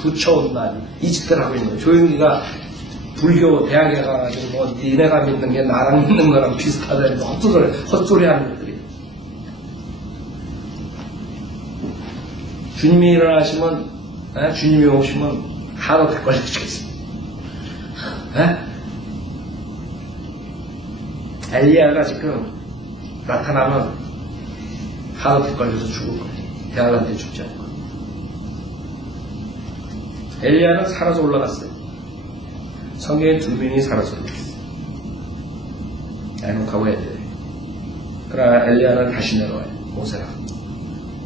부처온 날 이 짓들 하고 있는 거예요. 조영기가 불교 대학에 가가지고 뭐 니네가 믿는 게 나랑 믿는 거랑 비슷하다는 헛소리 하는 것들이. 주님이 일어나시면, 주님이 오시면 하루 다 걸리시겠습니다. 엘리야가 지금 나타나면 하루 다 걸려서 죽을 거예요. 대학한테 죽지 않고. 엘리야는 살아서 올라갔어요. 성경에 2명이 살아서 올라갔어요. 에녹하고 엘리야. 그러나 엘리야는 다시 내려와요.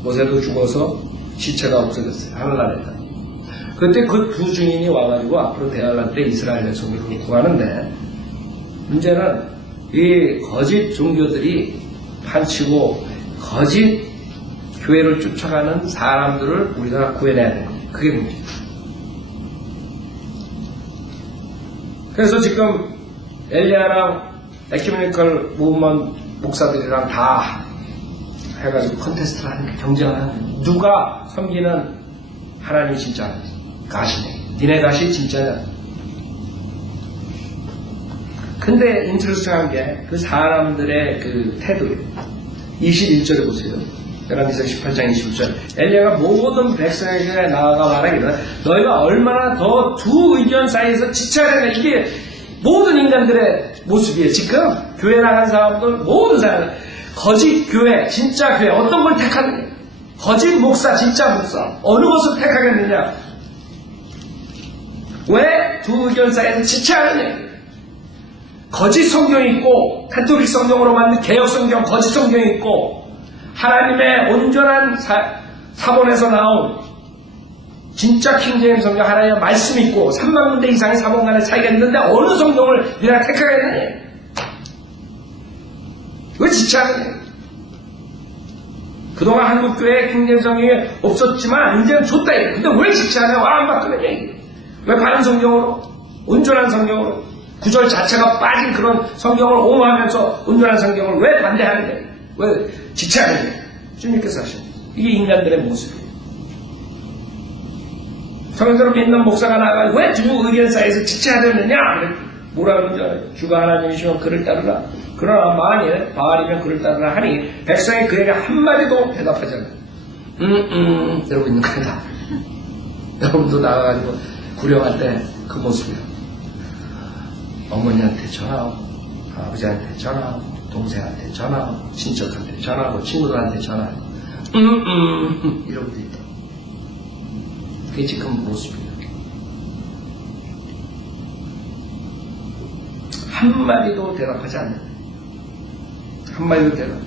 모세도 죽어서 시체가 없어졌어요. 하늘나라에다. 그때 그 두 증인이 와가지고 앞으로 대항할 때 이스라엘 백성들을 구하는데, 문제는 이 거짓 종교들이 판치고 거짓 교회를 쫓아가는 사람들을 우리가 구해내야 되는 거예요. 그게 문제예요. 그래서 지금 엘리야랑 에큐메니컬 무브먼트 목사들이랑 다 해가지고 컨테스트를 하는 게 경쟁을 하는 거예요. 누가 섬기는 하나님이 진짜 가시네. 니네 가시 진짜냐. 근데 인트레스팅한 게 그 사람들의 그 태도예요. 21절에 보세요. 열왕기상 18장 21절. 엘리야가 모든 백성에게 나아가 말하기를 너희가 얼마나 더 두 의견 사이에서 지쳐야 되냐. 이게 모든 인간들의 모습이에요. 지금 교회 나간 사람들 모든 사람 거짓 교회, 진짜 교회 어떤 걸 택하느냐. 거짓 목사, 진짜 목사 어느 것을 택하겠느냐. 왜 두 의견 사이에서 지쳐하느냐. 거짓 성경이 있고 가톨릭 성경으로 만든 개혁 성경, 거짓 성경이 있고 하나님의 온전한 사본에서 나온 진짜 킹제임 성경 하나님의 말씀이 있고 3만 군데 이상의 사본 간의 차이가 있는데 어느 성경을 네가 택하겠느냐. 왜 지체하느냐. 그동안 한국교회에 킹제임 성경이 없었지만 이제는 줬다. 근데 왜 지체하냐. 왜 안 바꾸느냐. 왜 바른 성경으로, 온전한 성경으로, 구절 자체가 빠진 그런 성경을 옹호하면서 온전한 성경을 왜 반대하느냐. 왜 지체하느냐. 주님께서 하십니다. 이게 인간들의 모습이에요. 성경대로 믿는 목사가 나가서 왜 두 의견 사이에서 지체해야 되느냐. 뭐라 그러는지 알아요. 주가 하나님이시면 그를 따르라. 그러나 만일 바알이면 그를 따르라 하니 백성이 그에게 한마디도 대답하지 않아요. 이러고 있는 거다. 여러분도 나가가지고 구령할 때 그 모습이에요. 어머니한테 전화하고 아버지한테 전화하고 동생한테 전화하고 친척한테 전화하고 친구들한테 전화하고 이러고 있다. 그게 지금 모습이에요. 한마디도 대답하지 않는 거예요. 한마디도 대답.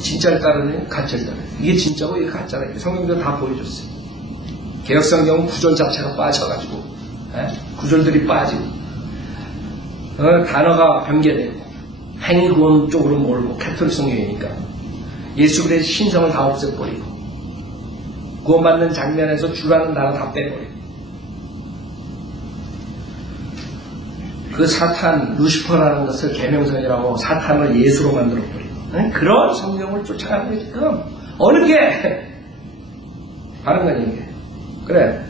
진짜를 따르는 가짜를 따르는. 이게 진짜고 이게 가짜다. 성경도 다 보여줬어요. 개혁성경은 구절 자체가 빠져가지고 구절들이 빠지고 단어가 변개되고 행구원 쪽으로 몰고 가톨릭 성경이니까 예수 그리스도의 신성을 다 없애버리고 구원받는 장면에서 주라는 단어 다 빼버리고 그 사탄 루시퍼라는 것을 계명성이라고 사탄을 예수로 만들어버리고 그런 성경을 쫓아가는 게 지금 어느 게 다른 거니 이게. 그래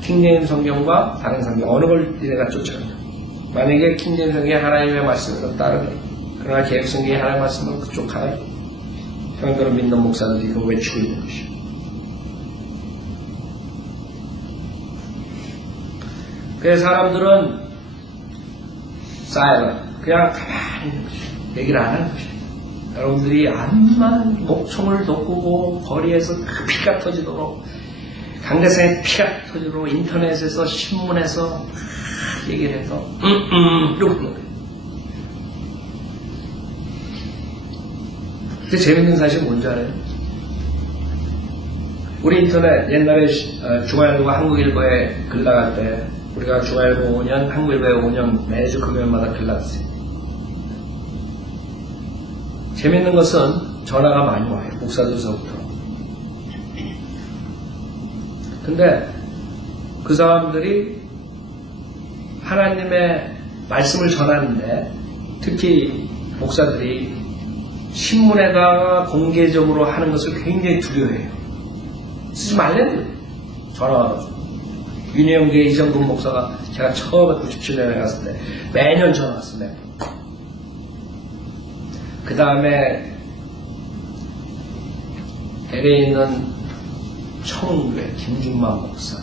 킹제임 성경과 다른 성경 어느 걸 내가 쫓아가냐. 만약에 킹제임 성경이 하나님의 말씀을 따르면 그러나 개혁 성경이 하나님의 말씀을 그쪽 하나요. 형들을 믿는 목사들이 그걸 외치고 있는 것이요. 그래서 사람들은 쌓여가 그냥 가만히 있는 것이요. 얘기를 안 하는 것이요. 여러분들이 암만 목총을 돋구고 거리에서 피가 터지도록 강대상에 피가 터지도록 인터넷에서 신문에서 얘기를 해서 이러고 있는 거예요. 근데 재밌는 사실이 뭔지 알아요? 우리 인터넷 옛날에 중앙일보가 한국일보에 글 나갈 때 우리가 중앙일보 5년, 한국일보에 5년 매주 금요일마다 글 나갔어요. 재밌는 것은 전화가 많이 와요. 목사들서부터. 근데 그 사람들이 하나님의 말씀을 전하는데 특히 목사들이 신문에다가 공개적으로 하는 것을 굉장히 두려워해요. 쓰지 말래요. 전화 와가지고. 윤희영교회 이정근 목사가 제가 처음에 97년에 갔을 때 매년 전화 왔어요. 매년. 그 다음에 LA에 있는 청운교회 김준만 목사,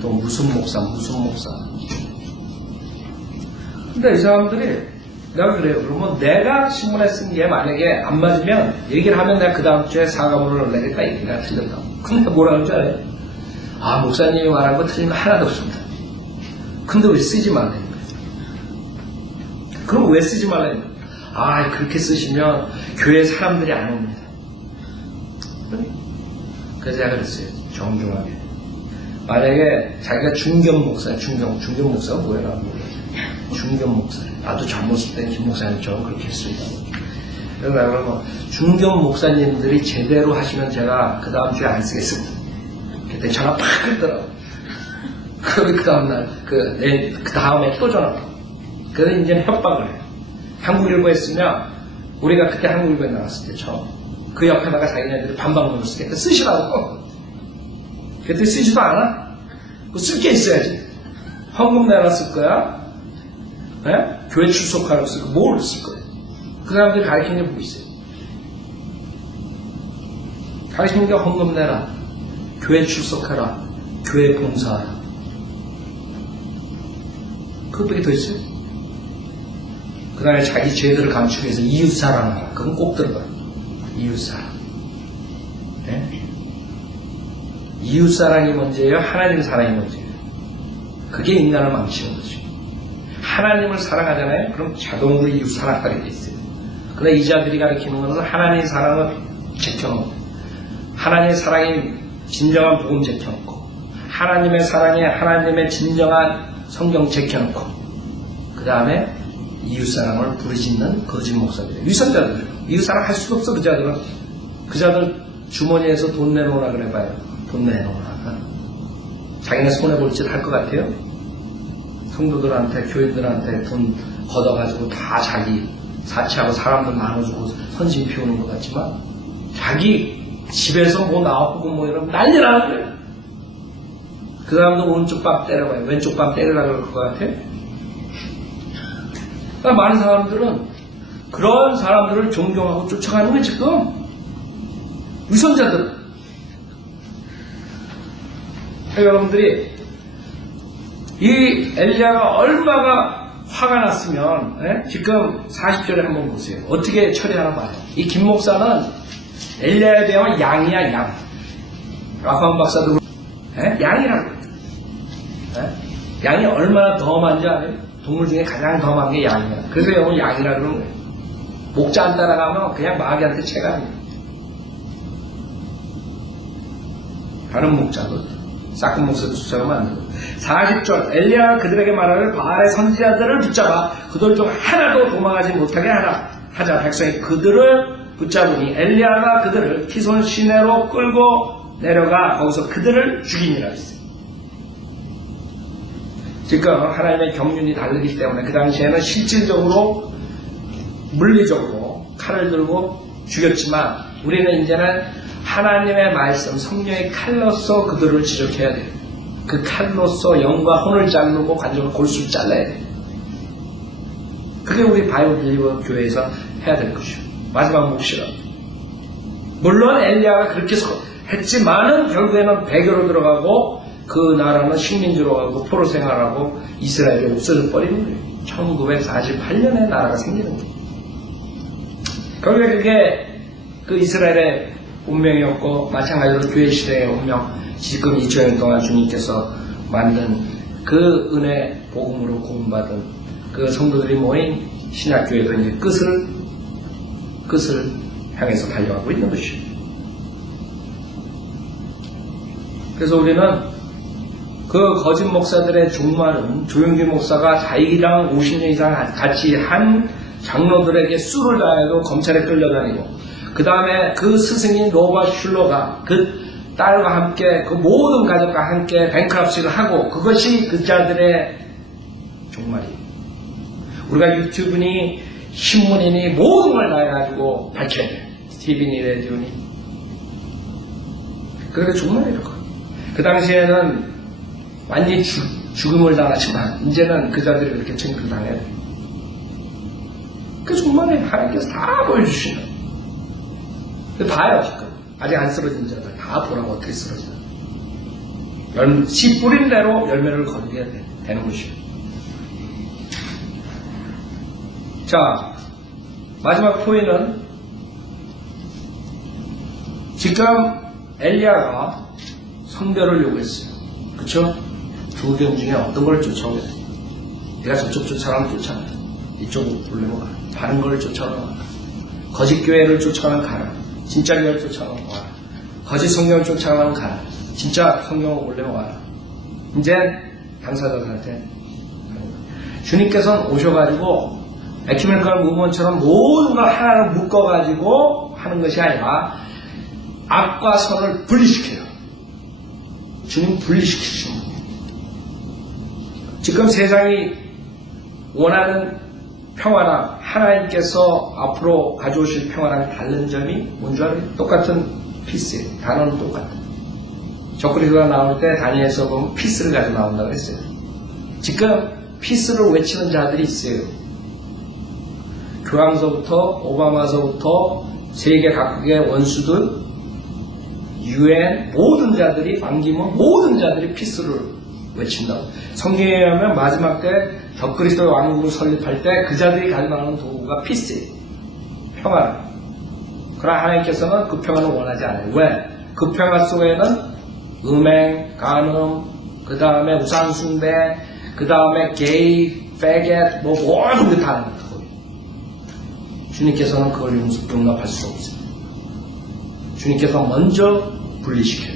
또 무슨 목사. 근데 이 사람들이 내가 그래요. 그러면 내가 신문에 쓴 게 만약에 안 맞으면 얘기를 하면 내가 그 다음 주에 사과문을 내겠다. 얘기가 틀렸다고. 근데 뭐라는 줄 알아요? 아, 목사님이 말한 거 틀린 거 하나도 없습니다. 근데 왜 쓰지 말라는 거예요? 그럼 왜 쓰지 말라는 거예요? 아, 그렇게 쓰시면 교회 사람들이 안 옵니다. 그래서 제가 그랬어요. 정중하게. 만약에 자기가 중견 목사야, 중견 목사가 뭐야? 중견 목사. 나도 젊었을 때 김 목사님처럼 그렇게 했습니다. 그래서 내가 그러면 중견 목사님들이 제대로 하시면 제가 그 다음 주에 안 쓰겠습니다. 그때 전화 팍 했더라고. 그 다음날, 그 다음에 또 전화. 그래서 이제는 협박을 해요. 한국일보 했으면, 우리가 그때 한국일보에 나왔을 때 처음. 그 옆에다가 자기네들이 반박문을 쓰겠다. 쓰시라고. 그때 쓰지도 않아? 쓸 게 있어야지. 헌금 내라 쓸 거야? 네? 교회 출석하라고 쓸 거야? 뭘 쓸 거야? 그 사람들이 가르치는 게 뭐 있어요? 가르치는 게 헌금 내라. 교회 출석하라. 교회 봉사하라. 그것밖에 더 있어요? 그 다음에 자기 죄들을 감추기 위해서 이웃사랑하라. 그건 꼭 들어가요. 이웃사랑. 네? 이웃사랑이 먼저예요? 하나님 사랑이 먼저예요? 그게 인간을 망치는 거죠. 하나님을 사랑하잖아요? 그럼 자동으로 이웃사랑하게 돼 있어요. 근데 이 자들이 가르치는 것은 하나님 사랑을 제껴놓고, 하나님의 사랑이 진정한 복음 제껴놓고, 하나님의 사랑이 하나님의 진정한 성경 제껴놓고, 그 다음에 이웃사랑을 부르짖는 거짓 목사들, 위선자들. 이웃사랑 할 수도 없어. 그 자들은. 그 자들 주머니에서 돈 내놓으라 그래봐요. 돈 내놓으라. 자기네 손해볼 짓 할 것 같아요? 성도들한테, 교인들한테 돈 걷어가지고 다 자기 사치하고 사람들 나눠주고 선심 피우는 것 같지만, 자기 집에서 뭐 나왔고 뭐 이러면 난리 나는 거예요. 그 사람도 오른쪽 뺨 때려봐요. 왼쪽 뺨 때리려고 그럴 것 같아요? 그러니까 많은 사람들은 그런 사람들을 존경하고 쫓아가는 거예요, 지금. 위선자들. 여러분들이 이 엘리야가 얼마나 화가 났으면, 예? 지금 40절에 한번 보세요. 어떻게 처리하나 봐요. 이 김 목사는 엘리야에 대한 양이야, 양. 라파한 박사도 예? 양이라고. 예? 양이 얼마나 덤한지 알아요? 동물 중에 가장 덤한 게 양이야. 그래서 영어는 양이라 그러는 거예요. 목자 안 따라가면 그냥 마귀한테 체감이에요. 다른 목자도 싹은 목사도 쫓아가면 안 되고. 40절 엘리야가 그들에게 말하길 바알의 선지자들을 붙잡아 그들 중 하나도 도망하지 못하게 하자. 백성이 그들을 붙잡으니 엘리야가 그들을 키손 시내로 끌고 내려가 거기서 그들을 죽이니라 했어요. 지금 하나님의 경륜이 다르기 때문에 그 당시에는 실질적으로 물리적으로 칼을 들고 죽였지만, 우리는 이제는 하나님의 말씀, 성령의 칼로서 그들을 지적해야 돼요. 그 칼로서 영과 혼을 자르고 관절을 골수를 잘라야 돼요. 그게 우리 바이블 빌리버 교회에서 해야 될 것이죠. 마지막 몫이라. 물론 엘리야가 그렇게 했지만은 결국에는 배교로 들어가고 그 나라는 식민지로 가고 포로 생활하고 이스라엘이 없어져 버리는 거예요. 1948년에 나라가 생기는 거예요. 결국에 그게 그 이스라엘의 운명이었고, 마찬가지로 교회 시대의 운명, 지금 2000년 동안 주님께서 만든 그 은혜 복음으로 구원받은 그 성도들이 모인 신약교회도 이제 끝을 향해서 달려가고 있는 것이죠. 그래서 우리는 그 거짓 목사들의 종말은 조용기 목사가 자기랑 50년 이상 같이 한 장로들에게 술을 다해도 검찰에 끌려다니고, 그 다음에 그 스승인 로바 슐러가 그 딸과 함께 그 모든 가족과 함께 뱅크럽시를 하고 그것이 그 자들의 종말이에요. 우리가 유튜브니 신문이니 모든 걸 다 해가지고 밝혀야 돼요. TV니 라디오니. 그게 종말이에요. 그 당시에는 완전히 죽음을 당하지만 이제는 그 자들이 그렇게 천국을 당해야 돼요. 그 종말에 하나님께서 다 보여주시는. 봐요 지금. 아직 안 쓰러진 자들 다 보라고 어떻게 쓰러져. 씨 뿌린 대로 열매를 거두게 되는 것이에요. 자, 마지막 포인트는 지금 엘리야가 성별을 요구했어요. 그쵸? 두 경 중에 어떤 걸 쫓아오게 돼? 내가 저쪽 쫓아가면 쫓아가. 이쪽으로 돌려고 가. 다른 걸 쫓아가면 가. 거짓 교회를 쫓아가면 가라. 진짜 교회를 쫓아가면 와라. 거짓 성경을 쫓아가면 가라. 진짜 성경을 올려면 와라. 이제 당사자들한테 주님께서는 오셔가지고 에큐메니컬 무브먼트처럼 모든 걸 하나로 묶어가지고 하는 것이 아니라 악과 선을 분리시켜요. 주님 분리시키시는 거예요. 지금 세상이 원하는 평화랑 하나님께서 앞으로 가져오실 평화랑 다른 점이 뭔 줄 알아요? 똑같은 피스예요. 단어는 똑같아요. 적그리스도가 나올 때 다니엘서 보면 피스를 가지고 나온다고 했어요. 지금 피스를 외치는 자들이 있어요. 교황서부터 오바마서부터 세계 각국의 원수들, UN 모든 자들이 반기문 모든 자들이 피스를 외친다고. 성경에 의하면 마지막 때 적그리스도의 왕국을 설립할 때 그 자들이 가지고 나오는 도구가 피스예요. 평화. 그러나 하나님께서는 그 평화를 원하지 않아요. 왜? 그 평화 속에는 음행, 간음, 그 다음에 우상숭배, 그 다음에 게이, 페겟, 모든 게 다 있는 거예요. 주님께서는 그걸 용납할 수 없어요. 주님께서 먼저 분리시켜요.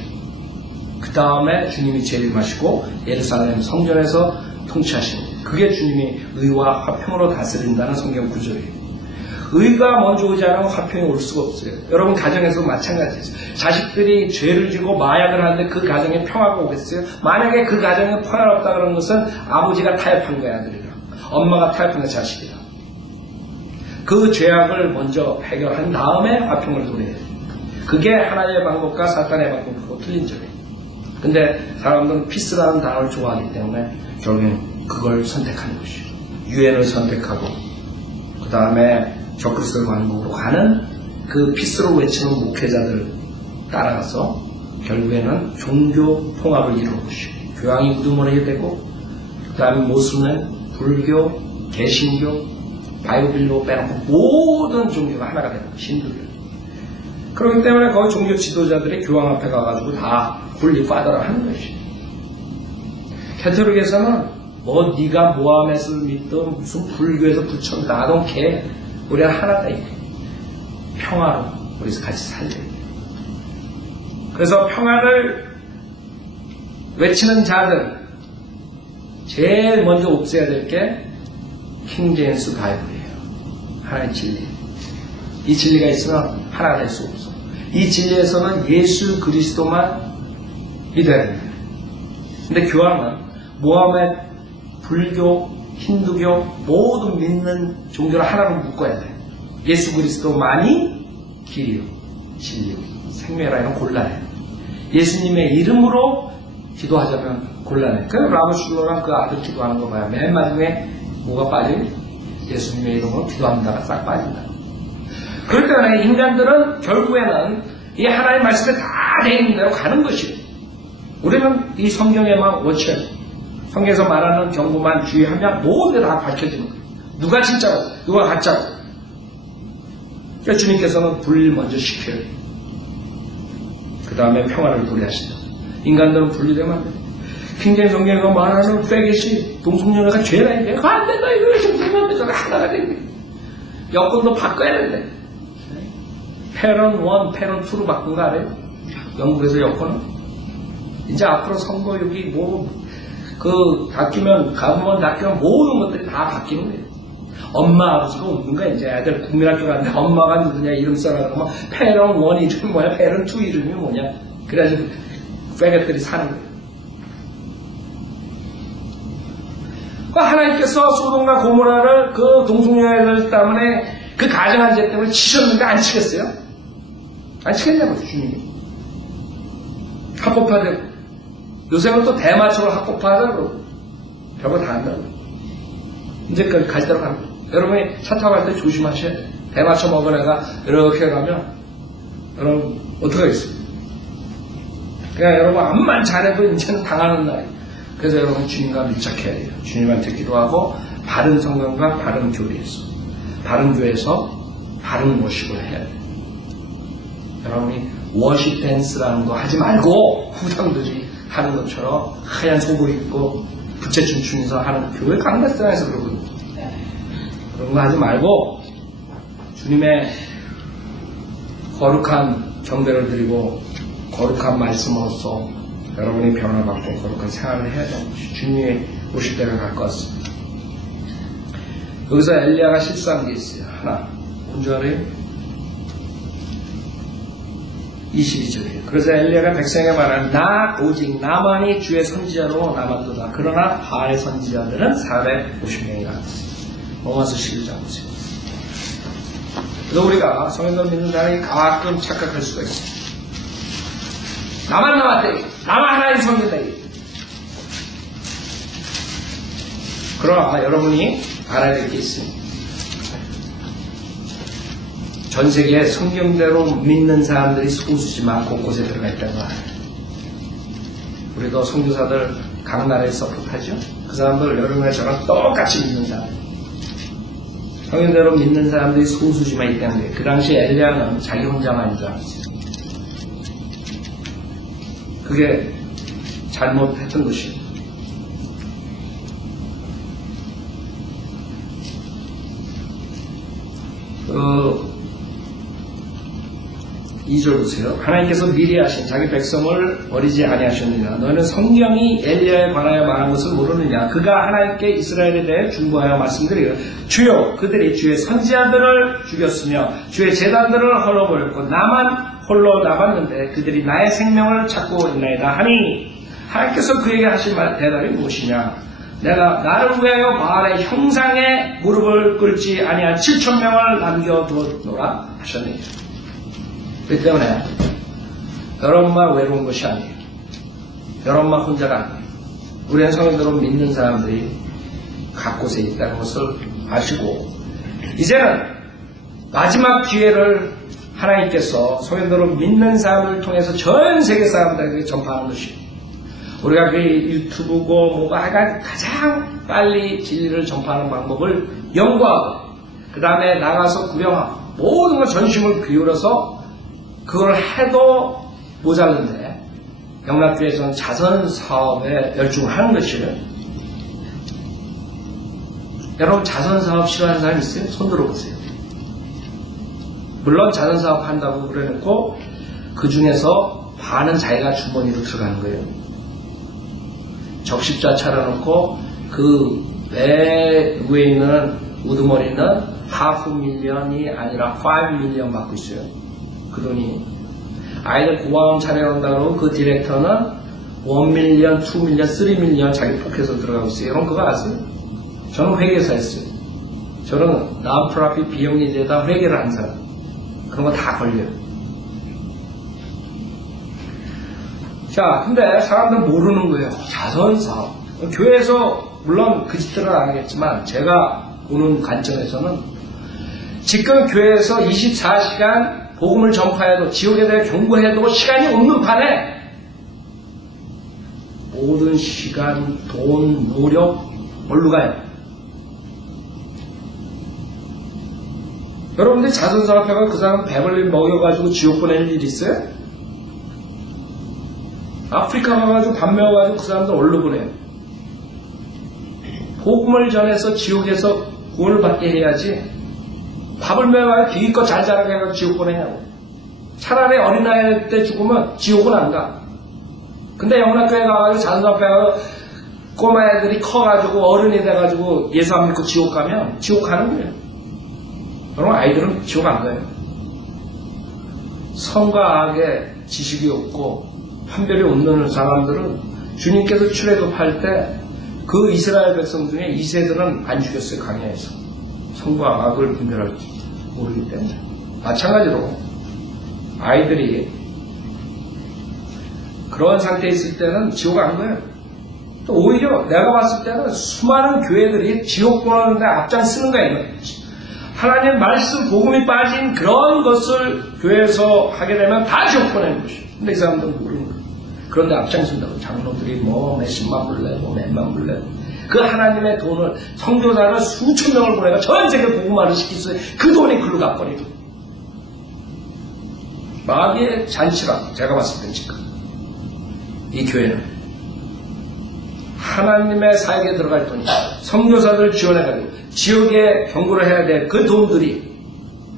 그 다음에 주님이 재림하시고 예루살렘 성전에서 통치하시는 거예요. 그게 주님이 의와 화평으로 다스린다는 성경 구절이에요. 의가 먼저 오지 않으면 화평이 올 수가 없어요. 여러분 가정에서 마찬가지예요. 자식들이 죄를 지고 마약을 하는데 그 가정에 평화가 오겠어요? 만약에 그 가정에 평화롭다 그런 것은 아버지가 타협한 거야 아들이랑. 엄마가 타협한 거 자식이랑. 그 죄악을 먼저 해결한 다음에 화평을 누려야 돼요. 그게 하나님의 방법과 사탄의 방법하고 틀린 점이에요. 근데 사람들은 피스라는 단어를 좋아하기 때문에 결국엔 그걸 선택하는 것이에요. 유엔을 선택하고 그 다음에 적그리스도 왕국으로 가는 그 피스로 외치는 목회자들을 따라가서 결국에는 종교 통합을 이루는 것이에요. 교황이 우두머리게 되고 그 다음에 모슬렘, 불교, 개신교, 바이블로 빼놓고 모든 종교가 하나가 되는 거예요. 신두교. 그렇기 때문에 거기 종교 지도자들이 교황 앞에 가가지고 다 굴리파더라 하는 것이에요. 캐톨릭에서는 뭐 네가 모하메스를 믿든 무슨 불교에서 부처 나도 개 우리가 하나다 이게 평화로 우리서 같이 살자. 그래서 평화를 외치는 자들 제일 먼저 없애야 될 게 킹제임스 바이블이에요. 하나의 진리. 이 진리가 있으면 하나가 될 수 없어. 이 진리에서는 예수 그리스도만 믿어야 됩니다. 근데 교황은 모하메드, 불교, 힌두교 모든 믿는 종교를 하나로 묶어야 돼. 예수 그리스도만이 길이요, 진리요, 생명이라는 곤란해. 예수님의 이름으로 기도하자면 곤란해. 그래서 라브슐러랑 그 아들 기도하는 거 봐요. 맨 마지막에 뭐가 빠져요? 예수님의 이름으로 기도한다가 싹 빠진다. 그럴 때는 인간들은 결국에는 이 하나님의 말씀에 다 돼 있는 대로 가는 것이에요. 우리는 이 성경에만 오쳐요. 성경에서 말하는 경고만 주의하면 모든 게 다 밝혀지는 거예요. 누가 진짜고 누가 가짜고. 그러니까 주님께서는 분리를 먼저 시켜요. 그 다음에 평화를 도래하신다. 인간들은 분리되면 안 돼요. 킹제임 성경에서 말하는 페겟이 동성연애가 죄다 이게 그거 안 된다 이거 동성연애가 하나가 됩니다. 여권도 바꿔야 된대. 패런 1, 패런 2로 바꾼 거 알아요? 영국에서 여권은 이제 앞으로 선거육이 그 바뀌면 가보면 바뀌면 모든 것들이 다 바뀌는 거예요. 엄마 아버지가 없는 거야. 이제 애들 국민학교 가는데 엄마가 누구냐 이름 써라 그러면 패런 1 이름이 뭐야, 패런 2 이름이 뭐냐. 그래가지고 빼get들이 사는 거예요. 하나님께서 소돔과 고모라를 그 동성애들 때문에 그 가정한 죄 때문에 치셨는데 안 치겠어요? 안 치겠냐고 주님이. 합법화되고 요새는 또 대마초로 합법화하자고 별거 다 한다고. 이제까지 갈 대로 가는 거예요. 여러분이 차 타고 갈 때 조심하셔야 돼요. 대마초 먹은 애가 이렇게 가면 여러분 어떻게 하겠어요? 그냥 여러분 암만 잘해도 이제는 당하는 날이에요. 그래서 여러분 주님과 밀착해야 돼요. 주님한테 기도하고 바른 성경과 바른 교리에서 바른 교회에서 바른 워십을 해야 돼요. 여러분이 워십 댄스라는 거 하지 말고 후장들이 하는 것처럼 하얀 속옷 입고 부채춤 추면서 하는 교회 강단장에서 그러거든요. 그런 거 하지 말고 주님의 거룩한 경배를 드리고 거룩한 말씀으로써 여러분이 변화받고 거룩한 생활을 해야 되는 것이 주님이 오실 때가 가까웠습니다. 여기서 엘리야가 실수한 게 있어요. 하나. 뭔지 알아요? 22절이에요. 그래서 엘리야가 백성에게 말하는 나 오직 나만이 주의 선지자로 남았도다. 그러나 바알의 선지자들은 450명이나 있습니다. 로마서 11장 보세요. 그래서 우리가 성경을 믿는 사람이 가끔 착각할 수가 있어요. 나만 남았대. 나만 하나님 섬긴다. 그러나 여러분이 알아야 될 게 있습니다. 전 세계에 성경대로 믿는 사람들이 소수지만 곳곳에 들어가 있다는 거 알아요. 우리도 선교사들 각 나라에 서포트하죠. 그 사람들 여러분과 저랑 똑같이 믿는 사람. 성경대로 믿는 사람들이 소수지만 있다는 거예요. 그 당시에 엘리야는 자기 혼자만 줄 알았어요. 그게 잘못했던 것이에요. 그 2절 보세요. 하나님께서 미리 하신 자기 백성을 버리지 아니하셨느냐. 너는 성경이 엘리야에 관하여 말한 것을 모르느냐. 그가 하나님께 이스라엘에 대해 중보하여 말씀드리고 주여 그들이 주의 선지자들을 죽였으며 주의 제단들을 헐어버렸고 나만 홀로 남았는데 그들이 나의 생명을 찾고 있나이다 하니 하나님께서 그에게 하신 대답이 무엇이냐. 내가 나를 위하여 바알의 형상에 무릎을 꿇지 아니한 7,000명을 남겨두었노라 하셨느니라. 그렇기 때문에 여러분만 외로운 것이 아니에요. 여러분만 혼자가 아니에요. 우리는 성경대로 믿는 사람들이 각 곳에 있다는 것을 아시고 이제는 마지막 기회를 하나님께서 성경대로 믿는 사람을 통해서 전 세계 사람들에게 전파하는 것이에요. 우리가 그 유튜브고 뭐가 가장 빨리 진리를 전파하는 방법을 연구하고 그 다음에 나가서 구경하고 모든 걸 전심을 기울여서 그걸 해도 모자른데 영락교회에서는 자선사업에 열중하는 것이에요. 여러분 자선사업 싫어하는 사람 있어요? 손 들어보세요. 물론 자선사업 한다고 그래놓고 그 중에서 반은 자기가 주머니로 들어가는 거예요. 적십자 차려놓고 그 배 위에 있는 우두머리는 $500,000이 아니라 $5million 받고 있어요. 그 돈이. 아이들 고아원 차려놓는다고 그 디렉터는 $1million, $2million, $3million 자기 포켓에서 들어가고 있어요. 여러분 그거 아세요? 저는 회계사 했어요. 저는 나프라핏 비영리제에다 회계를 한 사람. 그런 거 다 걸려요. 자, 근데 사람들은 모르는 거예요. 자선사업. 교회에서 물론 그 짓들은 안 하겠지만 제가 보는 관점에서는 지금 교회에서 24시간 복음을 전파해도 지옥에 대해 경고해도 시간이 없는 판에 모든 시간, 돈, 노력 뭘로 가요? 여러분들 자선사업회가 그 사람 배불리 먹여가지고 지옥 보내는 일이 있어요? 아프리카 가가지고 밥 먹여가지고 그 사람들 어디로 보내요? 복음을 전해서 지옥에서 구원을 받게 해야지 밥을 먹여가지고 비기껏 잘 자라게 해가지고 지옥 보내냐고. 차라리 어린아이 때 죽으면 지옥은 안 가. 근데 영락교회 가가지고 자선사업회 가서 꼬마 애들이 커가지고 어른이 돼가지고 예수 안 믿고 지옥 가면 지옥 가는 거예요. 그럼 아이들은 지옥 안 가요. 선과 악의 지식이 없고 판별이 없는 사람들은 주님께서 출애굽할 때 그 이스라엘 백성 중에 2세들은 안 죽였어요. 광야에서. 선과 악을 분별할 줄 모르기 때문에. 마찬가지로 아이들이 그런 상태에 있을 때는 지옥 안 거예요. 또 오히려 내가 봤을 때는 수많은 교회들이 지옥 보내는데 앞장서는 거예요. 하나님의 말씀, 복음이 빠진 그런 것을 교회에서 하게 되면 다 지옥 보내는 것이에요. 근데 이 사람들은 모르는 거예요. 그런데 앞장선다고 장로들이 몇십만 불 내고 몇만 불 내고 그 하나님의 돈을 선교사를 수천 명을 보내가 전 세계 복음화를 시키서 그 돈이 글로 가버리고 마귀의 잔치라 제가 봤을 때 지금 이 교회는 하나님의 사역에 들어갈 돈이 선교사들 지원해가지고 지역에 경고를 해야 될 그 돈들이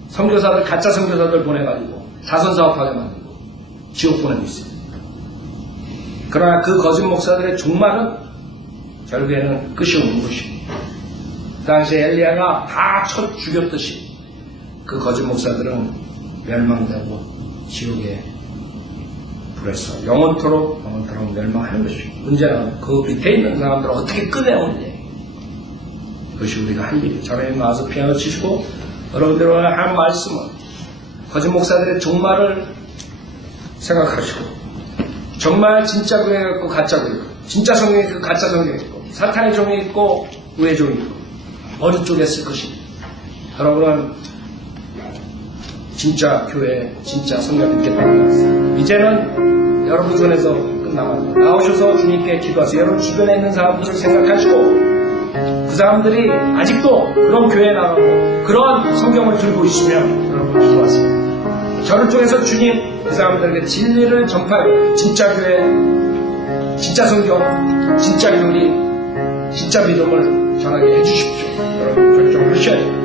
선교사들 가짜 선교사들 보내가지고 자선사업하게 만들고 지옥 보내고 있어요. 그러나 그 거짓 목사들의 종말은 결국에는 끝이 없는 것입니다. 그 당시에 엘리야가 다 쳐 죽였듯이 그 거짓 목사들은 멸망되고 지옥에 불에서 영원토록 멸망하는 것입니다. 문제는 그 밑에 있는 사람들을 어떻게 꺼내오느냐. 그것이 우리가 할 일이에요. 저녁에 나와서 피아노 치시고 여러분들과 한 말씀은 거짓 목사들의 종말을 생각하시고 정말 진짜 교회가 있고 가짜 교회가 있고 진짜 성경이 있고 가짜 성경이 있고 사탄의 종이 있고 의의 종이 있고 어느 쪽에 쓸 것입니다. 여러분은 진짜 교회, 진짜 성경 믿겠다는 것입니다. 이제는 여러분 손에서 끝나갑니다. 나오셔서 주님께 기도하세요. 여러분 주변에 있는 사람들을 생각하시고 그 사람들이 아직도 그런 교회에 나가고 그런 성경을 들고 있으면 여러분 기도하세요. 저를 통해서 주님 그 사람들에게 진리를 전파하고 진짜 교회, 진짜 성경, 진짜 교리, 진짜 믿음을 전하게 해주십시오. 여러분 결정하셔야 돼요.